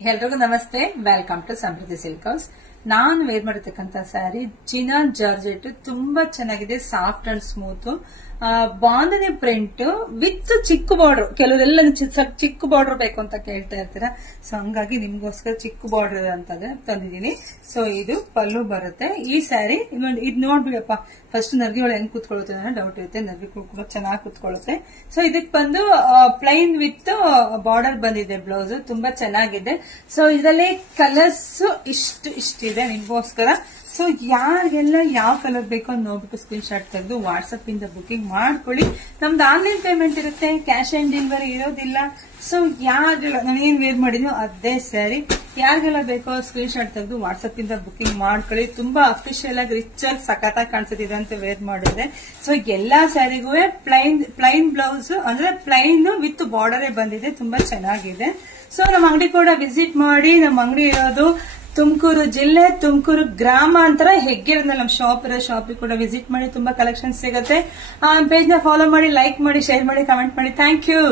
ಎಲ್ರಿಗೂ ನಮಸ್ತೆ. Welcome to Samriddhi silk house. ನಾನು ವೇರ್ ಮಾಡಿರ್ತಕ್ಕಂಥ ಸ್ಯಾರಿ ಚಿನಾನ್ ಜಾರ್ಜೆಟ್, ತುಂಬಾ ಚೆನ್ನಾಗಿದೆ, soft and smooth. Bandhani print with ಚಿಕ್ಕ ಬಾರ್ಡರ್. ಕೆಲವರೆಲ್ಲ ಚಿಕ್ಕ ಬಾರ್ಡರ್ ಬೇಕು ಅಂತ ಕೇಳ್ತಾ ಇರ್ತೀರಾ, ಸೊ ಹಂಗಾಗಿ ನಿಮ್ಗೋಸ್ಕರ ಚಿಕ್ಕ ಬಾರ್ಡರ್ ಅಂತದೆ ತಂದಿದ್ದೀನಿ. ಸೊ ಇದು ಪಲ್ಲು ಬರುತ್ತೆ. ಈ ಸ್ಯಾರಿ ಇದು ನೋಡ್ಬಿಡಪ್ಪ, ಫಸ್ಟ್ ನರ್ಗಿ ಒಳಗೆ ಹೆಂಗ್ ಕೂತ್ಕೊಳ್ಳುತ್ತೆ ಅನ್ನೋ ಡೌಟ್ ಇರುತ್ತೆ. ನರ್ಗಿ ಕೂಡ ಚೆನ್ನಾಗಿ ಕೂತ್ಕೊಳ್ಳುತ್ತೆ. ಸೊ ಇದಕ್ ಬಂದು ಪ್ಲೈನ್ ವಿತ್ ಬಾರ್ಡರ್ ಬಂದಿದೆ. ಬ್ಲೌಸ್ ತುಂಬಾ ಚೆನ್ನಾಗಿದೆ. ಸೊ ಇದರಲ್ಲಿ ಕಲರ್ಸ್ ಇಷ್ಟಿದೆ ನಿಮ್ಗೋಸ್ಕರ. ಸೊ ಯಾರಿಗೆಲ್ಲ ಯಾವ ಕಲರ್ ಬೇಕೋ ಅಂತ ನೋಡ್ಬಿಟ್ಟು ಸ್ಕ್ರೀನ್ ಶಾಟ್ ತೆಗೆದು ವಾಟ್ಸ್ಆಪ್ ಇಂದ ಬುಕಿಂಗ್ ಮಾಡ್ಕೊಳ್ಳಿ. ನಮ್ದು ಆನ್ಲೈನ್ ಪೇಮೆಂಟ್ ಇರುತ್ತೆ, ಕ್ಯಾಶ್ ಆನ್ ಡೆಲಿವರಿ ಇರೋದಿಲ್ಲ. ಸೊ ಯಾರಿಗೆಲ್ಲ ನಾನೇನ್ ವೇರ್ ಮಾಡಿದ್ನೋ ಅದೇ ಸ್ಯಾರಿ ಯಾರಿಗೆಲ್ಲ ಬೇಕೋ ಸ್ಕ್ರೀನ್ ಶಾಟ್ ತೆಗೆದು ವಾಟ್ಸ್ಆಪ್ ಇಂದ ಬುಕಿಂಗ್ ಮಾಡ್ಕೊಳ್ಳಿ. ತುಂಬಾ ಅಫಿಷಿಯಲ್ ಆಗಿ ರಿಚ್ ಆಗಿ ಸಖತ್ತಾಗಿ ಕಾಣಿಸುತ್ತಿದೆ ಅಂತ ವೇರ್ ಮಾಡಿದ್ರೆ. ಸೊ ಎಲ್ಲಾ ಸ್ಯಾರಿಗೂ ಪ್ಲೈನ್ ಬ್ಲೌಸ್ ಅಂದ್ರೆ ಪ್ಲೈನ್ ವಿತ್ ಬಾರ್ಡರೇ ಬಂದಿದೆ, ತುಂಬಾ ಚೆನ್ನಾಗಿದೆ. ಸೊ ನಮ್ಮ ಅಂಗಡಿ ಕೂಡ ವಿಸಿಟ್ ಮಾಡಿ. ನಮ್ಮ ಅಂಗಡಿ ಇರೋದು ತುಮಕೂರು ಜಿಲ್ಲೆ, ತುಮಕೂರು ಗ್ರಾಮಾಂತರ, ಹೆಗ್ಗೆರೆನಲ್ಲಿ ನಮ್ಮ ಶಾಪಿಗೆ ಕೂಡ ವಿಸಿಟ್ ಮಾಡಿ. ತುಂಬಾ ಕಲೆಕ್ಷನ್ ಸಿಗುತ್ತೆ. ಪೇಜ್ ನ ಫಾಲೋ ಮಾಡಿ, ಲೈಕ್ ಮಾಡಿ, ಶೇರ್ ಮಾಡಿ, ಕಮೆಂಟ್ ಮಾಡಿ. Thank you.